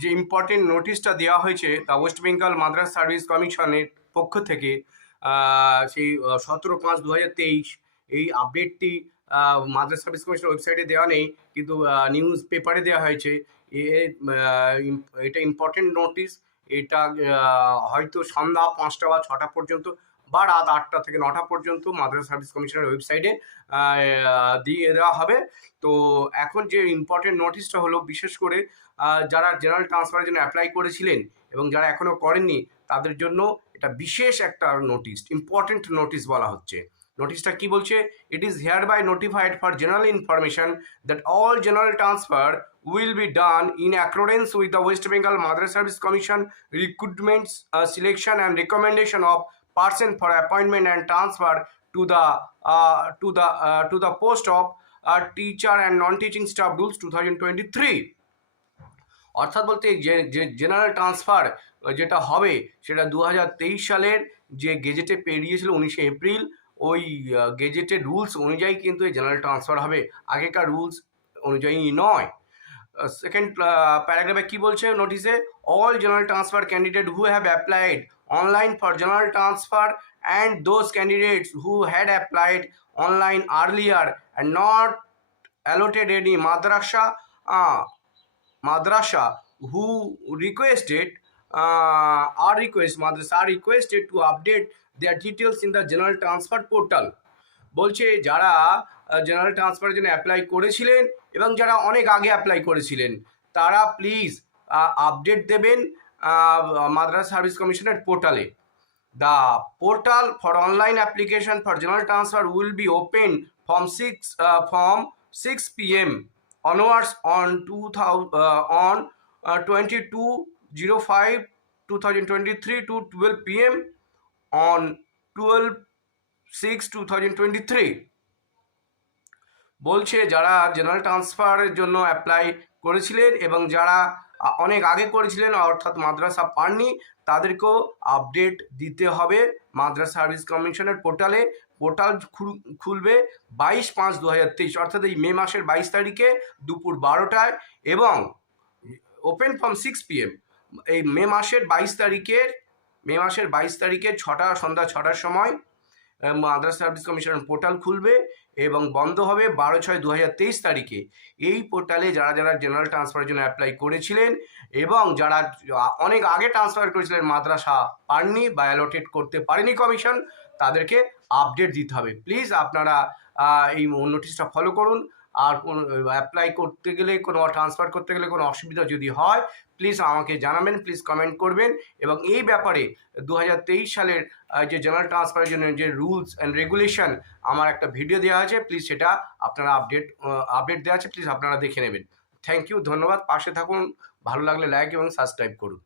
যে ইম্পর্টেন্ট নোটিশটা দেওয়া হয়েছে তা ওয়েস্ট বেঙ্গল মাদ্রাস সার্ভিস কমিশনের পক্ষ থেকে, সেই 17/5/2023 এই আপডেটটি মাদ্রাস সার্ভিস কমিশনের ওয়েবসাইটে দেওয়া নেই, কিন্তু নিউজ পেপারে দেওয়া হয়েছে। এটা ইম্পর্টেন্ট নোটিশ। এটা হয়তো সন্ধ্যা 5টা বা 6টা পর্যন্ত বা রাত 8টা থেকে 9টা পর্যন্ত মাদ্রাস সার্ভিস কমিশনের ওয়েবসাইটে দিয়ে দেওয়া হবে। তো এখন যে ইম্পর্টেন্ট নোটিশটা হলো, বিশেষ করে যারা জেনারেল ট্রান্সফারের জন্য অ্যাপ্লাই করেছিলেন এবং যারা এখনও করেননি তাদের জন্য এটা বিশেষ একটা নোটিশ, ইম্পর্টেন্ট নোটিশ বলা হচ্ছে। নোটিশটা কি বলছে? It is hereby notified for general information that all general transfer will be done in accordance with the West Bengal Madrash Service Commission recruitment, selection and recommendation of person for appointment and transfer to the post of teacher and non-teaching staff rules 2023। অর্থাৎ বলতে যে general transfer যেটা হবে সেটা 2023 সালের যে গেজেটে পেরিয়েছিল 19শে April, ওই গেজেটের রুলস অনুযায়ী কিন্তু এই জেনারেল ট্রান্সফার হবে, আগেকার রুলস অনুযায়ী নয়। সেকেন্ড প্যারাগ্রাফে কি বলছে নোটিশে? All general transfer candidate who have applied online for general transfer and those candidates who had applied online earlier and not allotted any madrasah who requested madrasah are requested to update their details in the general transfer portal। বলছে যারা general ট্রান্সফারের জন্য apply করেছিলেন এবং যারা অনেক আগে apply করেছিলেন তারা প্লিজ আপডেট দেবেন মাদ্রাস সার্ভিস কমিশনের পোর্টালে। The portal for online application for general transfer will be open from 6 p.m. onwards on 22/05/2023 to 12 p.m. on 12/6/2023। বলছে যারা জেনারেল ট্রান্সফারের জন্য অ্যাপ্লাই করেছিলেন এবং যারা অনেক আগে করেছিলেন অর্থাৎ মাদ্রাসা পাননি তাদেরকেও আপডেট দিতে হবে মাদ্রাস সার্ভিস কমিশনের পোর্টালে। পোর্টাল খুলবে 22/5/2023 অর্থাৎ এই মে মাসের 22 তারিখে দুপুর 12টায় এবং ওপেন ফ্রম 6 p.m। এই মে মাসের 22 তারিখে সন্ধ্যা 6টার সময় মাদ্রাস সার্ভিস কমিশনের পোর্টাল খুলবে এবং বন্ধ হবে 12/6/2023 তারিখে। এই পোর্টালে যারা যারা জেনারেল ট্রান্সফারের জন্য অ্যাপ্লাই করেছিলেন এবং যারা অনেক আগে ট্রান্সফার করেছিলেন মাদ্রাসা পাননি বা অ্যালোটেড করতে পারেনি কমিশন, তাদেরকে আপডেট দিতে হবে। প্লিজ আপনারা এই নোটিশটা ফলো করুন। আর কোনো অ্যাপ্লাই করতে গেলে, কোনো ট্রান্সফার করতে গেলে কোনো অসুবিধা যদি হয় প্লিজ আমাকে জানাবেন, প্লিজ কমেন্ট করবেন। এবং এই ব্যাপারে 2023 সালের যে জেনারেল ট্রান্সফারের জন্য যে রুলস অ্যান্ড রেগুলেশন আমার একটা ভিডিও দেওয়া আছে, প্লিজ সেটা আপনারা আপডেট দেওয়া আছে, প্লিজ আপনারা দেখে নেবেন। থ্যাংক ইউ, ধন্যবাদ। পাশে থাকুন, ভালো লাগলে লাইক এবং সাবস্ক্রাইব করুন।